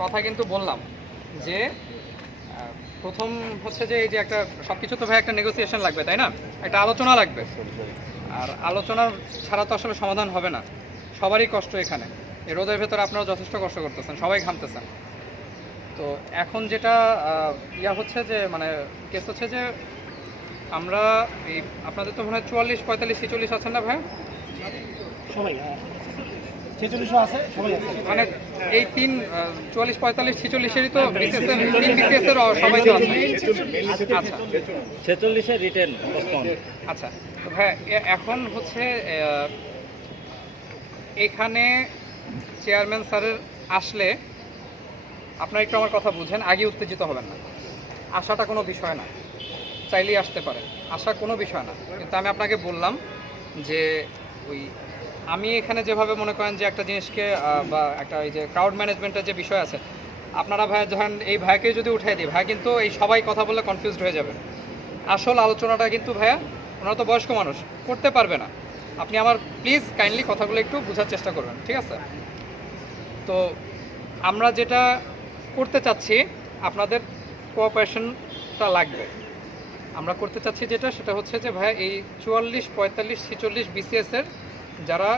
কথা কিন্তু বললাম যে প্রথম হচ্ছে যে এই যে একটা সব কিছু তো ভাই একটা নেগোসিয়েশন লাগবে, তাই না? একটা আলোচনা লাগবে। আর আলোচনার ছাড়া তো আসলে সমাধান হবে না। সবারই কষ্ট এখানে। এই রোদের ভেতরে আপনারা যথেষ্ট কষ্ট করতেছেন, সবাই ঘামতেছেন। তো এখন যেটা ইয়া হচ্ছে যে মানে কেস হচ্ছে যে, আমরা এই, আপনাদের তো মনে হয় চুয়াল্লিশ, পঁয়তাল্লিশ, ছেচল্লিশ আছেন না ভাই? সবাই ছেচল্লিশশো আছে সবাই আছে। মানে এই তিন চুয়াল্লিশ পঁয়তাল্লিশ ছেচল্লিশেরই তো বিসিএস এর তিন বিসিএস এর সবাই তো আছে। আচ্ছা ছেচল্লিশের রিটেন আচ্ছা তো ভাই এ- এখন হচ্ছে এখানে চেয়ারম্যান স্যারের আসলে আপনারা একটু আমার কথা বুঝেন আগে উত্তেজিত হবেন না। আশাটা কোনো বিষয় না চাইলেই আসতে পারে আশা কোনো বিষয় না। কিন্তু আমি আপনাকে বললাম যে ওই আমি এখানে যেভাবে মনে করেন যে একটা জিনিসকে বা একটা এই যে ক্রাউড ম্যানেজমেন্টের যে বিষয় আছে, আপনারা ভাই, ধরেন এই ভাইকে যদি উঠাই দিই, ভাই কিন্তু এই সবাই কথা বললে কনফিউজড হয়ে যাবে। আসল আলোচনাটা কিন্তু ভাইয়া, ওনারা তো বয়স্ক মানুষ, করতে পারবে না। আপনি আমার প্লিজ কাইন্ডলি কথাগুলো একটু বোঝার চেষ্টা করবেন, ঠিক আছে? তো আমরা যেটা করতে চাচ্ছি, আপনাদের কোঅপারেশনটা লাগবে। আমরা করতে চাচ্ছি যেটা, সেটা হচ্ছে যে ভাইয়া এই চুয়াল্লিশ, পঁয়তাল্লিশ, ছেচল্লিশ বিসিএস এর যারা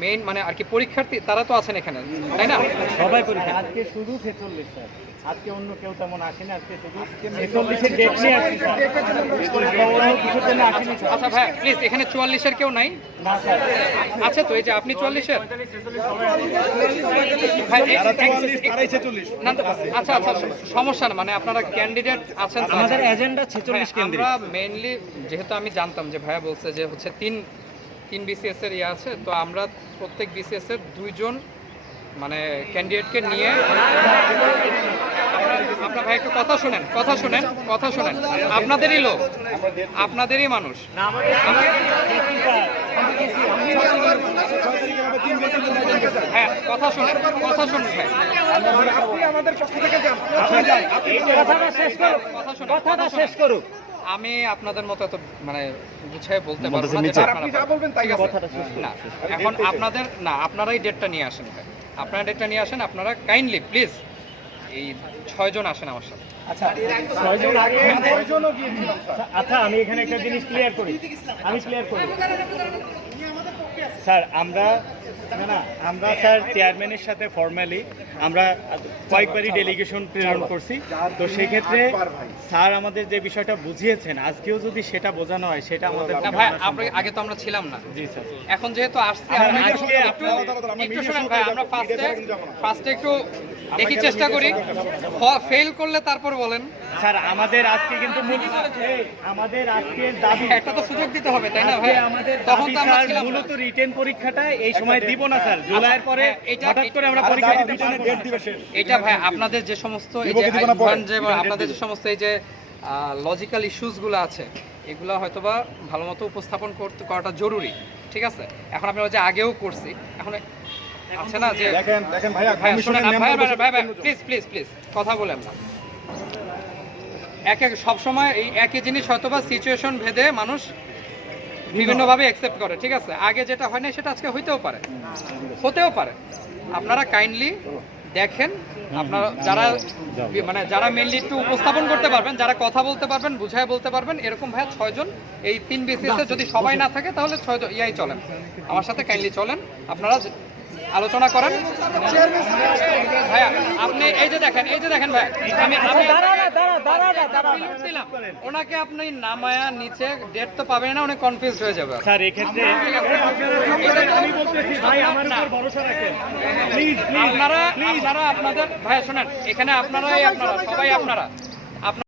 মেইন মানে আর কি পরীক্ষার্থী তারা তো আছেন এখানে তাই না? সবাই পরীক্ষা। আজকে শুধু ছেচল্লিশ স্যার। আজকে অন্য কেউ তেমন আসেনি আজকে শুধু ছেচল্লিশের ডেট নিয়ে আসছি আসেনি আচ্ছা ভাই প্লিজ এখানে চুয়াল্লিশের কেউ নাই? না স্যার। আছে তো এই যে আপনি চুয়াল্লিশের? ভাই, এক- এক- না, আচ্ছা আচ্ছা সমস্যা না মানে আপনারা ক্যান্ডিডেট আছেন আমাদের এজেন্ডা ছেচল্লিশ ভাই, কেন্দ্রে আমরা মেইনলি যেহেতু আমি জানতাম যে ভাইয়া বলছে যে হচ্ছে তিন তিন বিসিএস এর ইয়ে আছে তো আমরা প্রত্যেক বিসিএস এর দুইজন মানে ক্যান্ডিডেটকে নিয়ে আপনার- আপনার ভাই একটু কথা শুনেন কথা শুনেন কথা শুনেন। আপনাদেরই লোক আপনাদেরই মানুষ। হ্যাঁ কথা শুনেন কথা শুনুন ভাই। কথাটা শেষ করুক কথাটা শেষ করুক। আমি আপনাদের মতো এত মানে গুছিয়ে বলতে পারব না আছে? কথাটা শেষ করুন। না এখন আপনাদের না আপনারাই ডেটটা নিয়ে আসেন ভাই। আপনারা ডেটটা নিয়ে আসেন আপনারা কাইন্ডলি প্লিজ এই ছয়জন আসেন আমার সাথে। আচ্ছা ছয়জন আগে আচ্ছা আমি এখানে একটা জিনিস ক্লিয়ার করি। আমি ক্লিয়ার করি। স্যার আমরা না আমরা স্যার চেয়ারম্যানের সাথে ফর্মালি আমরা কয়েকবারই ডেলিগেশন প্রেরণ করছি। তো সেক্ষেত্রে স্যার আমাদের যে বিষয়টা বুঝিয়েছেন আজকেও যদি সেটা বোঝানো হয় সেটা আমাদের না ভাই মানা আগে তো আমরা ছিলাম না। জি স্যার। এখন যেহেতু আসছি আমরা আমরা ফার্স্টে ফার্স্টে একটু দেখি চেষ্টা করি। ফেল করলে তারপর বলেন। স্যার আমাদের আজকে কিন্তু আমাদের আজকের দাবি একটা তো সুযোগ দিতে হবে তাই না ভাই? আমাদের তখন তো আমরা ছিলাম মূলত রিটেন পরীক্ষাটা এই সময় দিব না স্যার। জুলাইয়ের পরে হ্যাঁ, এটা- হঠাৎ করে আমরা পরীক্ষা দিতে পারব না। এটা ভাই আপনাদের যে সমস্ত এই যে যে আপনাদের যে সমস্ত এই যে লজিক্যাল ইস্যুসগুলো আছে এগুলো হয়তোবা ভালো মতো উপস্থাপন করতে করাটা জরুরি। ঠিক আছে? এখন ওই যে আগেও করছি। এখন আছে না যে দেখেন দেখেন ভাইয়া প্লিজ প্লিজ প্লিজ কথা বলেন না। এক এক সবসময় এই একই জিনিস হয়তোবা সিচুয়েশন ভেদে মানুষ বিভিন্নভাবে অ্যাকসেপ্ট করে ঠিক আছে? আগে যেটা হয় না সেটা আজকে হইতেও পারে। হতেও পারে। আপনারা কাইন্ডলি দেখেন আপনারা যারা মানে যারা মেনলি একটু উপস্থাপন করতে পারবেন যারা কথা বলতে পারবেন বুঝায় বলতে পারবেন এরকম ভাই ছয়জন এই তিন বিসিএস যদি সবাই না থাকে তাহলে ছয়জন ইয়াই চলেন। আমার সাথে কাইন্ডলি চলেন আপনারা আলোচনা করেন। ভাইয়া আপনি এই যে দেখেন এই যে দেখেন ভাই আমি দিলাম। ওনাকে আপনি নামায়া নিচে ডেট তো পাবেন না উনি কনফিউজ হয়ে যাবে। স্যার এক্ষেত্রে আপনারা আপনারা আপনাদের ভাই শোনেন এখানে আপনারাই আপনারা সবাই আপনারা।